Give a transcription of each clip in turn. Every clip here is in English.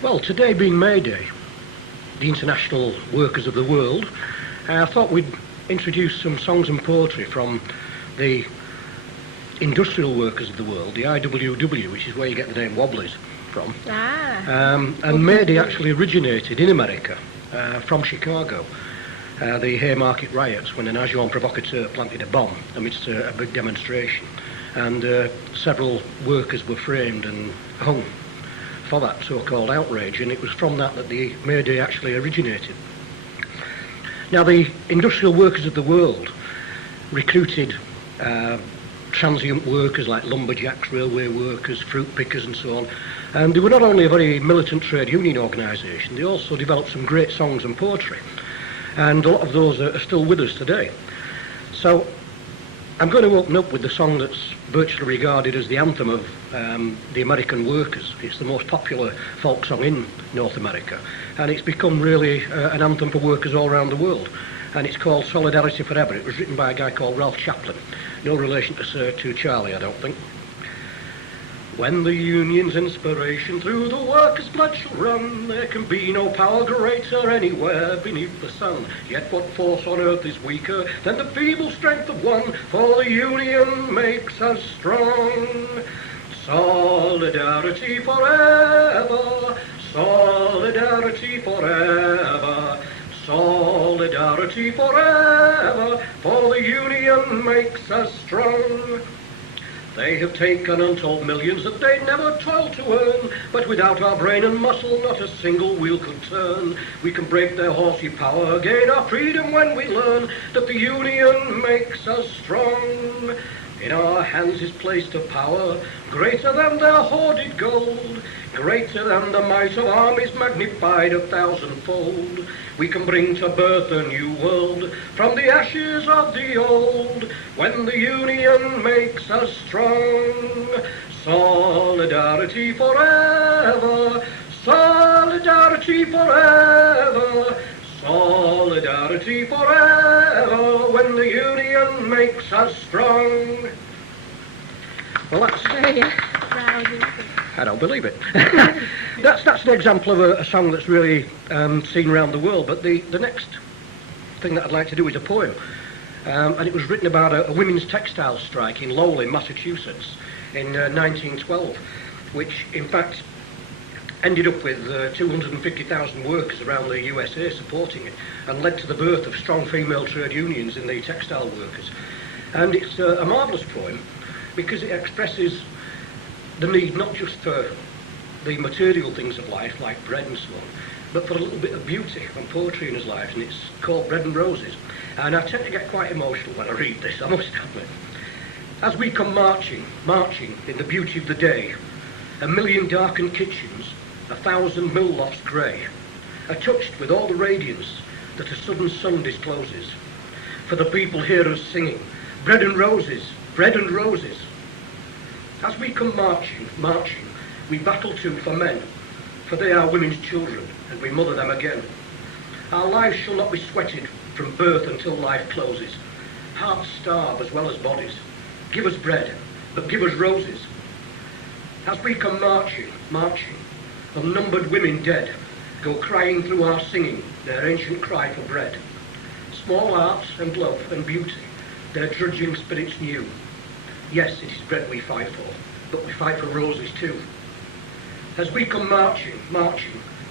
Well, today being May Day, the International Workers of the World, I thought we'd introduce some songs and poetry from the industrial workers of the world, the IWW, which is where you get the name Wobblies from. And May Day actually originated in America, from Chicago. The Haymarket riots, when an agent provocateur planted a bomb amidst a big demonstration, and several workers were framed and hung for that so-called outrage, and it was from that that the May Day actually originated. Now, the industrial workers of the world recruited transient workers like lumberjacks, railway workers, fruit pickers and so on, and they were not only a very militant trade union organisation, they also developed some great songs and poetry, and a lot of those are still with us today. So I'm going to open up with the song that's virtually regarded as the anthem of the American workers. It's the most popular folk song in North America, and it's become really an anthem for workers all around the world, and it's called Solidarity Forever. It was written by a guy called Ralph Chaplin, no relation to Charlie, I don't think. When the union's inspiration through the workers' blood shall run, there can be no power greater anywhere beneath the sun. Yet what force on earth is weaker than the feeble strength of one? For the union makes us strong. Solidarity forever, solidarity forever, solidarity forever, for the union makes us strong. They have taken untold millions that they never toiled to earn, but without our brain and muscle not a single wheel could turn. We can break their horsey power, gain our freedom when we learn that the union makes us strong. In our hands is placed a power greater than their hoarded gold, greater than the might of armies magnified 1,000-fold. We can bring to birth a new world from the ashes of the old, when the union makes us strong. Solidarity forever, solidarity forever, solidarity forever, when the union makes us strong. Well, that's... I don't believe it. That's an example of a song that's really seen around the world, but the next thing that I'd like to do is a poem. And it was written about a women's textile strike in Lowell, Massachusetts, in 1912, which in fact ended up with 250,000 workers around the USA supporting it, and led to the birth of strong female trade unions in the textile workers. And it's a marvellous poem because it expresses the need not just for the material things of life like bread and so on, but for a little bit of beauty and poetry in his life, and it's called Bread and Roses. And I tend to get quite emotional when I read this, I must admit. As we come marching in the beauty of the day, 1,000,000 darkened kitchens, 1,000 mill lofts grey, are touched with all the radiance that a sudden sun discloses. For the people hear us singing, bread and roses, bread and roses. As we come marching, we battle too for men, for they are women's children, and we mother them again. Our lives shall not be sweated from birth until life closes. Hearts starve as well as bodies. Give us bread, but give us roses. As we come marching, unnumbered women dead go crying through our singing their ancient cry for bread. Small arts and love and beauty, their drudging spirits new. Yes, it is bread we fight for, but we fight for roses too. As we come marching,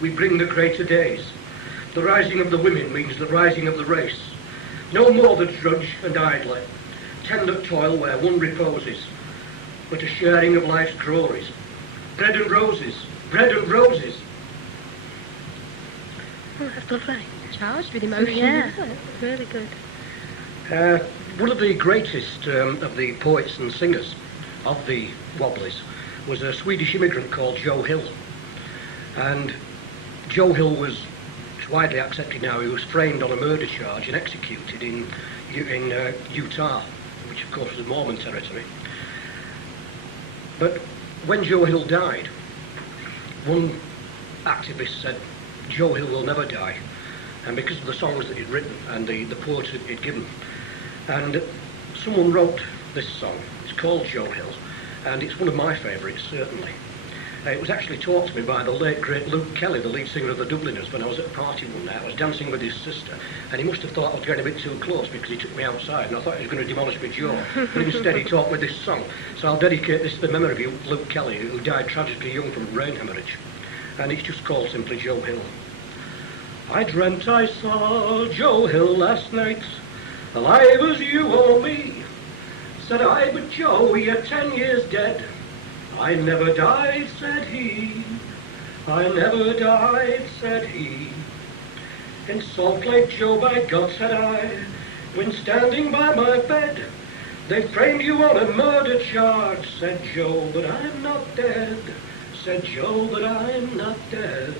we bring the greater days. The rising of the women means the rising of the race. No more the drudge and idler, tender toil where one reposes, but a sharing of life's glories. Bread and roses, bread and roses. Oh, that's lovely. Charged with emotion, Yeah, isn't it? really good. One of the greatest of the poets and singers of the Wobblies was a Swedish immigrant called Joe Hill. And Joe Hill was, it's widely accepted now, he was framed on a murder charge and executed in Utah, which of course was Mormon territory. But when Joe Hill died, one activist said, Joe Hill will never die, and because of the songs that he'd written and the poetry that he'd given. And someone wrote this song. It's called Joe Hill, and it's one of my favourites, certainly. It was actually taught to me by the late, great Luke Kelly, the lead singer of the Dubliners, when I was at a party one night. I was dancing with his sister, and he must have thought I was getting a bit too close because he took me outside, and I thought he was going to demolish my jaw. But instead he taught me this song. So I'll dedicate this to the memory of Luke Kelly, who died tragically young from brain hemorrhage. And it's just called simply Joe Hill. I dreamt I saw Joe Hill last night, alive as you or me. Said I, but Joe, you're 10 years dead. I never died, said he. I never died, said he. In Salt Lake, Joe, by God, said I, when standing by my bed, they framed you on a murder charge, said Joe, but I'm not dead. Said Joe, but I'm not dead.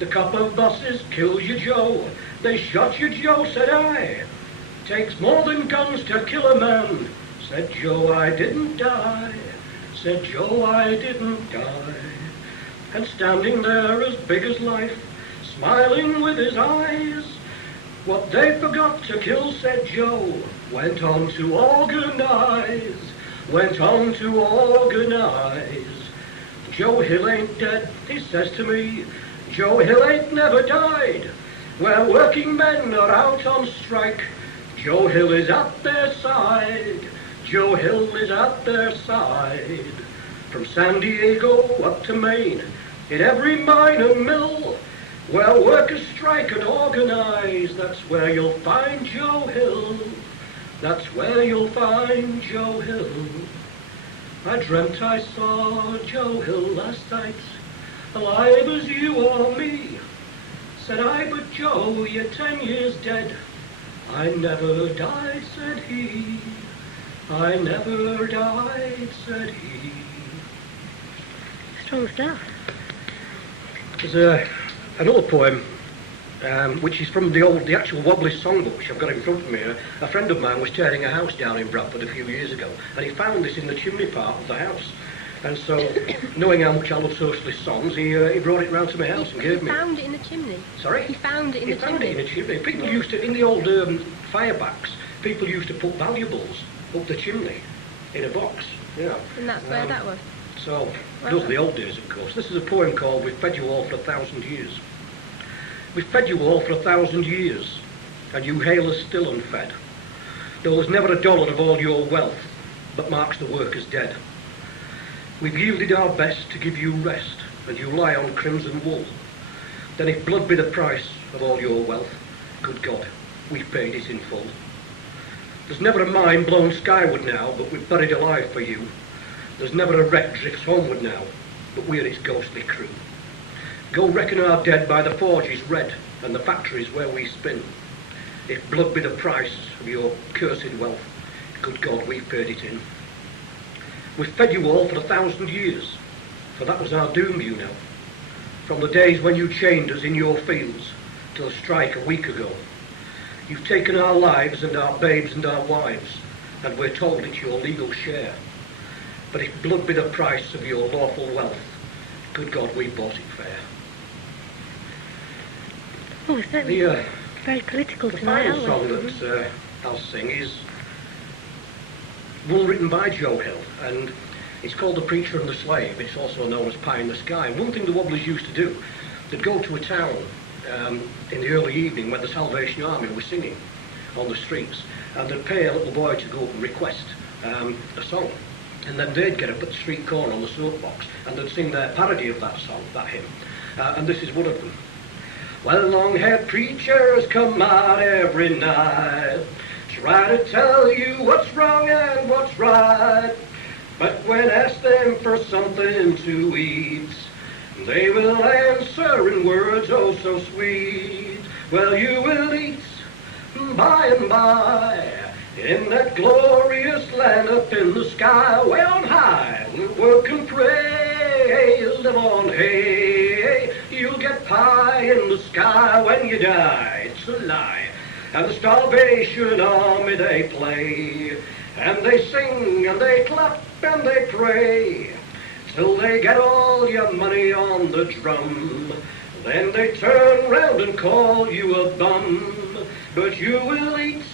The copper bosses killed you, Joe. They shot you, Joe, said I. Takes more than guns to kill a man. Said Joe, I didn't die. Said Joe, I didn't die. And standing there as big as life, smiling with his eyes, what they forgot to kill, said Joe, went on to organize, went on to organize. Joe Hill ain't dead, he says to me. Joe Hill ain't never died. Where working men are out on strike, Joe Hill is at their side. Joe Hill is at their side. From San Diego up to Maine, in every mine and mill, where workers strike and organize, that's where you'll find Joe Hill. That's where you'll find Joe Hill. I dreamt I saw Joe Hill last night, alive as you or me. Said I, but Joe, you're 10 years dead. I never died, said he. I never died, said he. Strong stuff. There's another poem, which is from the actual Wobbly songbook, which I've got in front of me. A friend of mine was tearing a house down in Bradford a few years ago, and he found this in the chimney part of the house. And so, knowing how much I love socialist songs, he brought it round to my house and gave me. He found it in the chimney. Sorry? He found it in the chimney. He found it in the chimney. People used to, in the old firebacks, people used to put valuables up the chimney in a box. Yeah. And that's where that was. So, those are the old days, of course. This is a poem called "We've Fed You All for 1,000 Years." We've fed you all for 1,000 years, and you hail us still unfed. There was never a dollar of all your wealth, but marks the workers dead. We've yielded our best to give you rest, and you lie on crimson wool. Then if blood be the price of all your wealth, good God, we've paid it in full. There's never a mine blown skyward now, but we've buried alive for you. There's never a wreck drifts homeward now, but we're its ghostly crew. Go reckon our dead by the forges red, and the factories where we spin. If blood be the price of your cursed wealth, good God, we've paid it in. We've fed you all for 1,000 years, for that was our doom, you know. From the days when you chained us in your fields, till a strike a week ago. You've taken our lives and our babes and our wives, and we're told it's your legal share. But if blood be the price of your lawful wealth, good God, we bought it fair. Oh, it's certainly very political tonight. The final song that I'll sing is one written by Joe Hill, and it's called The Preacher and the Slave. It's also known as Pie in the Sky. And one thing the Wobblers used to do, they'd go to a town in the early evening where the Salvation Army was singing on the streets, and they'd pay a little boy to go up and request a song. And then they'd get up at the street corner on the soapbox, and they'd sing their parody of that song, that hymn. And this is one of them. Well, long-haired preachers come out every night, try to tell you what's wrong and what's right. But when asked them for something to eat, they will answer in words oh so sweet. Well, you will eat by and by in that glorious land up in the sky, way on high. Work and pray, live on hay. You'll get pie in the sky when you die. It's a lie. And the Salvation Army, they play, and they sing, and they clap, and they pray, till they get all your money on the drum. Then they turn round and call you a bum. But you will eat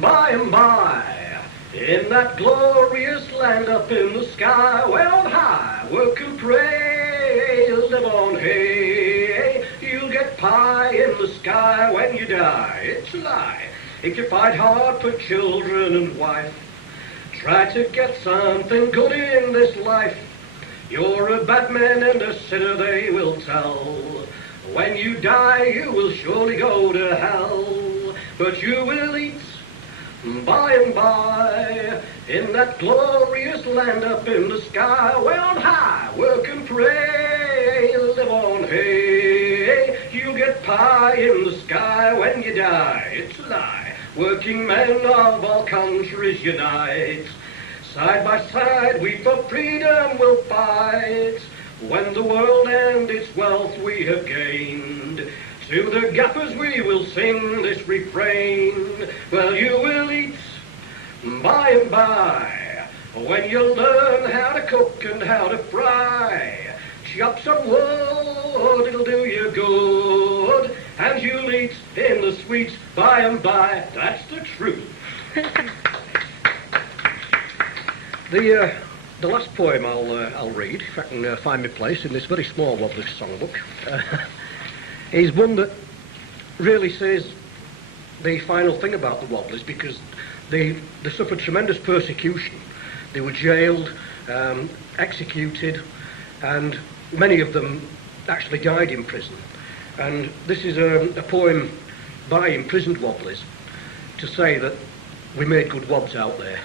by and by In that glorious land up in the sky, way on high, work and pray, live on, hey, you'll get pie in the sky when you die. It's a lie. If you fight hard for children and wife, try to get something good in this life. You're a bad man and a sinner, they will tell. When you die, you will surely go to hell. But you will eat by and by in that glorious land up in the sky, way on high, work and pray, live on, hey, you get pie in the sky when you die. It's a lie. Working men of all countries unite. Side by side we for freedom will fight. When the world and its wealth we have gained, to the gaffers we will sing this refrain. Well, you will eat by and by, when you learn how to cook and how to fry. Chop some wood, it'll do you good, and you'll eat in the sweets by and by. That's the truth. The last poem I'll read, if I can find my place in this very small Wobbly songbook, is one that really says the final thing about the Wobblies, because they suffered tremendous persecution. They were jailed, executed, and many of them actually died in prison. And this is a poem by imprisoned Wobblies to say that we made good wobs out there.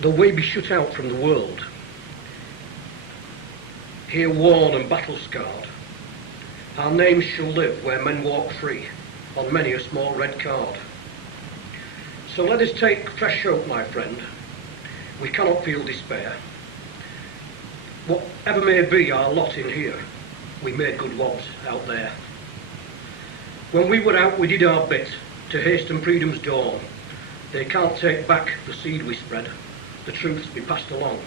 Though we be shut out from the world, here worn and battle-scarred, our names shall live where men walk free on many a small red card. So let us take fresh hope, my friend. We cannot feel despair. Whatever may be our lot in here, we made good wobs out there. When we were out, we did our bit to hasten freedom's dawn. They can't take back the seed we spread, the truths we passed along.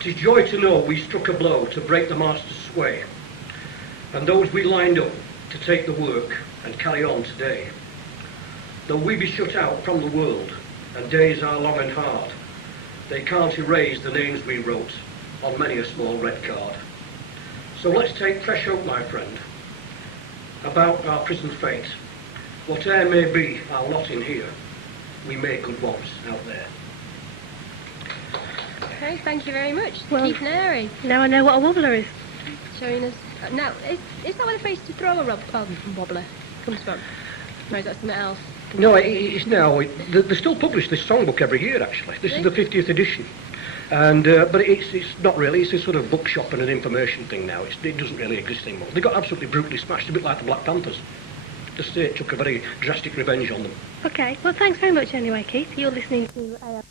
'Tis joy to know we struck a blow to break the master's sway, and those we lined up to take the work and carry on today. Though we be shut out from the world, and days are long and hard, they can't erase the names we wrote on many a small red card. So let's take fresh hope, my friend, about our prison fate. Whate'er may be our lot in here, we made good wobs out there. Okay, thank you very much. Well, Keith and Airy, Now I know what a wobbler is. showing us... now, is that where the phrase to throw a wobbler comes from? Or is that something else? No, it's now. They still publish this songbook every year, actually. This is the 50th edition. And but it's not really. It's a sort of bookshop and an information thing now. It doesn't really exist anymore. They got absolutely brutally smashed, a bit like the Black Panthers. The state took a very drastic revenge on them. Okay, well thanks very much anyway, Keith. You're listening to AM.